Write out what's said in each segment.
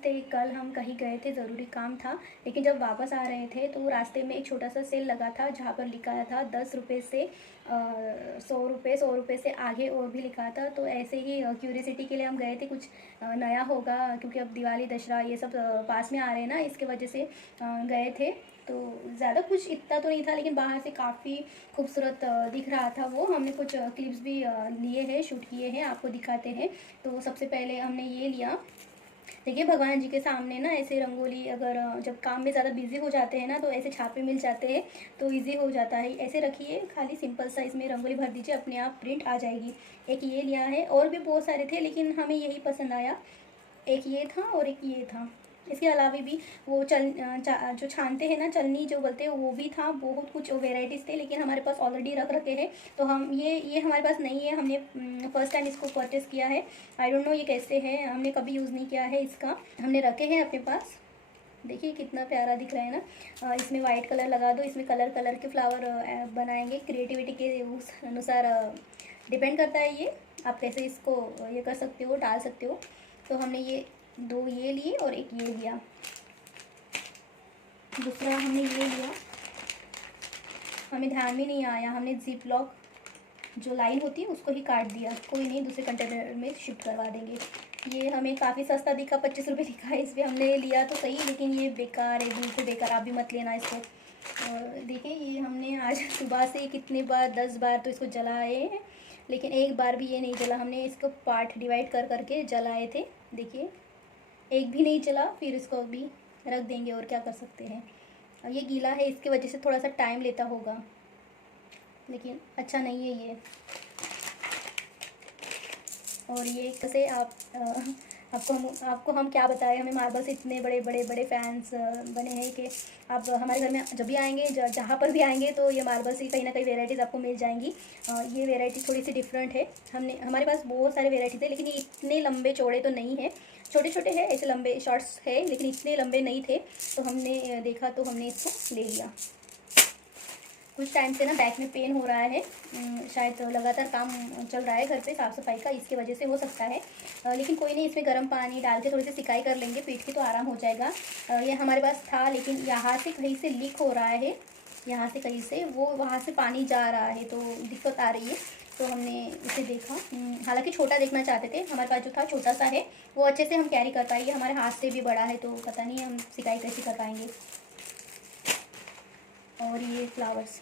नमस्ते। कल हम कहीं गए थे, ज़रूरी काम था, लेकिन जब वापस आ रहे थे तो रास्ते में एक छोटा सा सेल लगा था जहाँ पर लिखा था 10 रुपये से 100 रुपये, 100 रुपये से आगे और भी लिखा था। तो ऐसे ही क्यूरियसिटी के लिए हम गए थे, कुछ नया होगा क्योंकि अब दिवाली दशहरा ये सब पास में आ रहे हैं ना, इसके वजह से गए थे। तो ज़्यादा कुछ इतना तो नहीं था, लेकिन बाहर से काफ़ी खूबसूरत दिख रहा था वो। हमने कुछ क्लिप्स भी लिए हैं, शूट किए हैं, आपको दिखाते हैं। तो सबसे पहले हमने ये लिया। देखिए, भगवान जी के सामने ना ऐसे रंगोली, अगर जब काम में ज़्यादा बिजी हो जाते हैं ना तो ऐसे छापे मिल जाते हैं तो इजी हो जाता है। ऐसे रखिए, खाली सिंपल सा इसमें रंगोली भर दीजिए, अपने आप प्रिंट आ जाएगी। एक ये लिया है, और भी बहुत सारे थे लेकिन हमें यही पसंद आया। एक ये था और एक ये था। इसके अलावा भी वो जो छानते हैं ना, चलनी जो बोलते हैं, वो भी था। बहुत कुछ वेराइटीज़ थे लेकिन हमारे पास ऑलरेडी रख रखे हैं, तो हम ये हमारे पास नहीं है। हमने फर्स्ट टाइम इसको परचेस किया है। आई डोंट नो ये कैसे है, हमने कभी यूज़ नहीं किया है इसका। हमने रखे हैं अपने पास। देखिए कितना प्यारा दिख रहा है ना। इसमें वाइट कलर लगा दो, इसमें कलर कलर के फ्लावर बनाएंगे। क्रिएटिविटी के उस अनुसार डिपेंड करता है ये, आप कैसे इसको ये कर सकते हो, डाल सकते हो। तो हमने ये दो ये लिए और एक ये लिया। दूसरा हमने ये लिया, हमें ध्यान में नहीं आया, हमने जिप लॉक जो लाइन होती है उसको ही काट दिया। कोई नहीं, दूसरे कंटेनर में शिफ्ट करवा देंगे। ये हमें काफ़ी सस्ता दिखा, 25 रुपये दिखा है, इस पर हमने लिया तो सही, लेकिन ये बेकार है, बिल्कुल बेकार। आप भी मत लेना इसको। और देखिए, ये हमने आज सुबह से कितने बार, 10 बार तो इसको जलाए हैं, लेकिन एक बार भी ये नहीं जला। हमने इसको पार्ट डिवाइड कर करके जलाए थे। देखिए, एक भी नहीं चला, फिर इसको अभी रख देंगे, और क्या कर सकते हैं। और ये गीला है, इसकी वजह से थोड़ा सा टाइम लेता होगा, लेकिन अच्छा नहीं है ये। और ये कैसे आपको हम क्या बताएं, हमें मार्बल्स इतने बड़े बड़े बड़े फैंस बने हैं कि आप हमारे घर में जब भी आएंगे, जहाँ पर भी आएंगे, तो ये मार्बल्स की कहीं ना कहीं वेराइटीज़ आपको मिल जाएंगी। ये वेराइटी थोड़ी सी डिफरेंट है। हमारे पास बहुत सारे वेराइटीज़ है, लेकिन ये इतने लंबे चौड़े तो नहीं है। छोटे छोटे हैं, ऐसे लंबे शॉर्ट्स है, लेकिन इतने लंबे नहीं थे। तो हमने देखा तो हमने इसको ले लिया। कुछ टाइम से ना बैक में पेन हो रहा है, शायद लगातार काम चल रहा है घर पे साफ़ सफाई का, इसकी वजह से हो सकता है। लेकिन कोई नहीं, इसमें गर्म पानी डाल के थोड़ी सी सिकाई कर लेंगे पीठ की तो आराम हो जाएगा। ये हमारे पास था, लेकिन यहाँ से कहीं से लीक हो रहा है, यहाँ से कहीं से वो वहाँ से पानी जा रहा है, तो दिक्कत आ रही है। तो हमने इसे देखा, हालांकि छोटा देखना चाहते थे, हमारे पास जो था छोटा सा है, वो अच्छे से हम कैरी कर पाएंगे। हमारे हाथ से भी बड़ा है, तो पता नहीं हम सिकाई कैसे कर पाएंगे। और ये फ्लावर्स,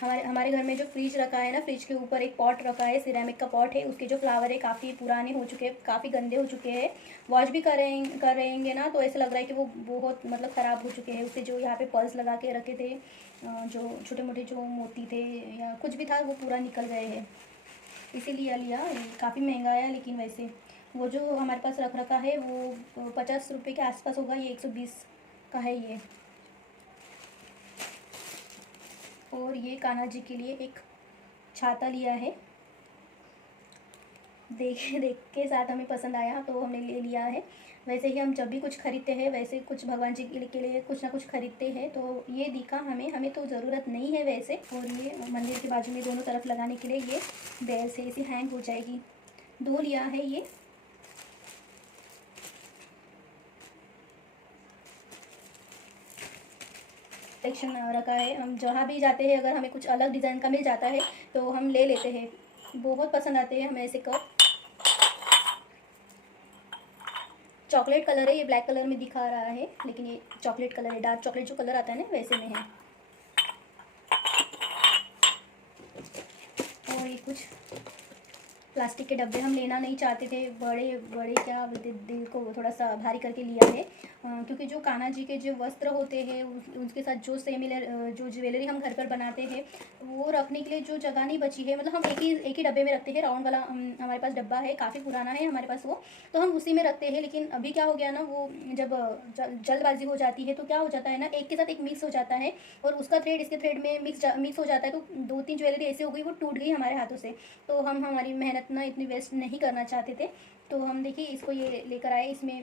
हमारे घर में जो फ्रिज रखा है ना, फ्रिज के ऊपर एक पॉट रखा है, सिरेमिक का पॉट है। उसके जो फ्लावर है काफ़ी पुराने हो चुके हैं, काफ़ी गंदे हो चुके हैं। वॉश भी कर रहेंगे ना, तो ऐसा लग रहा है कि वो बहुत मतलब ख़राब हो चुके हैं। उससे जो यहाँ पे पर्ल्स लगा के रखे थे, जो छोटे मोटे जो मोती थे या कुछ भी था, वो पूरा निकल गए हैं। इसीलिए लिया। काफ़ी महंगा आया, लेकिन वैसे वो जो हमारे पास रख रखा है वो 50 रुपये के आसपास होगा। ये 120 का है ये। और ये कान्हा जी के लिए एक छाता लिया है। देख के साथ हमें पसंद आया तो हमने ले लिया है। वैसे ही हम जब भी कुछ खरीदते हैं, वैसे कुछ भगवान जी के लिए कुछ ना कुछ खरीदते हैं, तो ये दिखा हमें तो ज़रूरत नहीं है वैसे। और ये मंदिर के बाजू में दोनों तरफ लगाने के लिए ये बेल से इसे हैंग हो जाएगी। दो लिया है ये। कलेक्शन रखा है, हम जहाँ भी जाते हैं अगर हमें कुछ अलग डिज़ाइन का मिल जाता है तो हम ले लेते हैं। बहुत पसंद आते हैं हमें ऐसे कप। चॉकलेट कलर है, ये ब्लैक कलर में दिखा रहा है, लेकिन ये चॉकलेट कलर है, डार्क चॉकलेट जो कलर आता है ना, वैसे में है। और ये कुछ प्लास्टिक के डब्बे हम लेना नहीं चाहते थे, बड़े बड़े क्या दिल को थोड़ा सा भारी करके लिया है। क्योंकि जो कान्हा जी के जो वस्त्र होते हैं, उसके साथ जो सिमिलर जो ज्वेलरी हम घर पर बनाते हैं, वो रखने के लिए जो जगह नहीं बची है। मतलब हम एक ही डब्बे में रखते हैं, राउंड वाला हमारे पास डब्बा है, काफ़ी पुराना है हमारे पास वो, तो हम उसी में रखते हैं। लेकिन अभी क्या हो गया ना, वो जब जल्दबाजी हो जाती है तो क्या हो जाता है ना, एक के साथ एक मिक्स हो जाता है, और उसका थ्रेड इसके थ्रेड में मिक्स हो जाता है, तो 2-3 ज्वेलरी ऐसे हो गई, वो टूट गई हमारे हाथों से। तो हम हमारी मेहनत ना इतनी वेस्ट नहीं करना चाहते थे, तो हम देखिए इसको ये लेकर आए। इसमें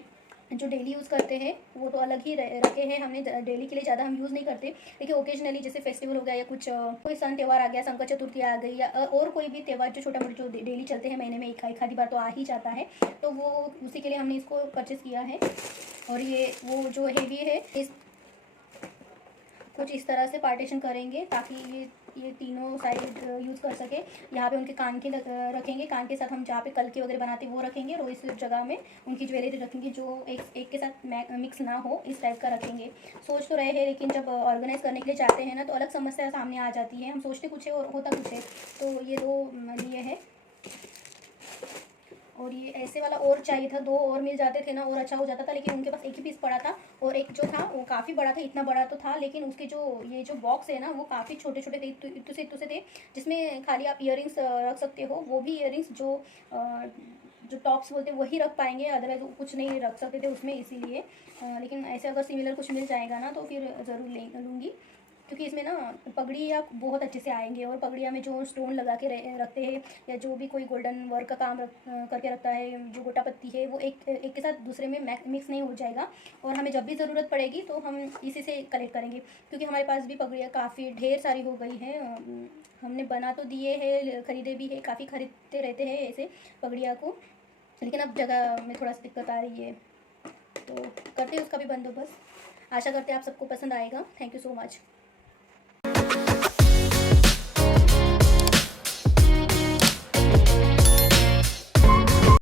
जो डेली यूज़ करते हैं वो तो अलग ही रखे हैं हमने, डेली के लिए ज़्यादा हम यूज़ नहीं करते, लेकिन ओकेजनली जैसे फेस्टिवल हो गया या कुछ कोई सन त्यौहार आ गया, संकट चतुर्थी आ गई, या और कोई भी त्यौहार जो छोटा मोटा जो डेली चलते हैं, महीने में एक आधी बार तो आ ही जाता है, तो वो उसी के लिए हमने इसको परचेज़ किया है। और ये वो जो हेवी है, इस कुछ इस तरह से पार्टीशन करेंगे ताकि ये तीनों साइड यूज़ कर सके। यहाँ पे उनके कान के रखेंगे, कान के साथ हम जहाँ पे कल के वगैरह बनाते हैं वो रखेंगे, और इस जगह में उनकी ज्वेलरी रखेंगे जो एक के साथ मिक्स ना हो, इस टाइप का रखेंगे। सोच तो रहे हैं, लेकिन जब ऑर्गेनाइज करने के लिए जाते हैं ना तो अलग समस्या सामने आ जाती है, हम सोचते कुछ है और होता कुछ है। तो ये दो लिए है, और ये ऐसे वाला और चाहिए था, दो और मिल जाते थे ना और अच्छा हो जाता था, लेकिन उनके पास एक ही पीस पड़ा था, और एक जो था वो काफ़ी बड़ा था, इतना बड़ा तो था, लेकिन उसके जो ये जो बॉक्स है ना वो काफ़ी छोटे छोटे थे, इतने से थे, जिसमें खाली आप इयररिंग्स रख सकते हो, वो भी इयररिंग्स जो टॉप्स बोलते हैं वही रख पाएंगे, अदरवाइज कुछ नहीं रख सकते थे उसमें, इसीलिए लेकिन ऐसे अगर सिमिलर कुछ मिल जाएगा ना तो फिर ज़रूर लूँगी, क्योंकि इसमें ना पगड़ियाँ बहुत अच्छे से आएंगे, और पगड़िया में जो स्टोन लगा के रखते हैं, या जो भी कोई गोल्डन वर्क का काम करके रखता है, जो गोटा पत्ती है, वो एक के साथ दूसरे में मिक्स नहीं हो जाएगा, और हमें जब भी ज़रूरत पड़ेगी तो हम इसी से कलेक्ट करेंगे, क्योंकि हमारे पास भी पगड़ियाँ काफ़ी ढेर सारी हो गई हैं। हमने बना तो दिए हैं, ख़रीदे भी है, काफ़ी खरीदते रहते हैं ऐसे पगड़िया को, लेकिन अब जगह में थोड़ा सा दिक्कत आ रही है, तो करते हैं उसका भी बंदोबस्त। आशा करते हैं आप सबको पसंद आएगा। Thank you so much.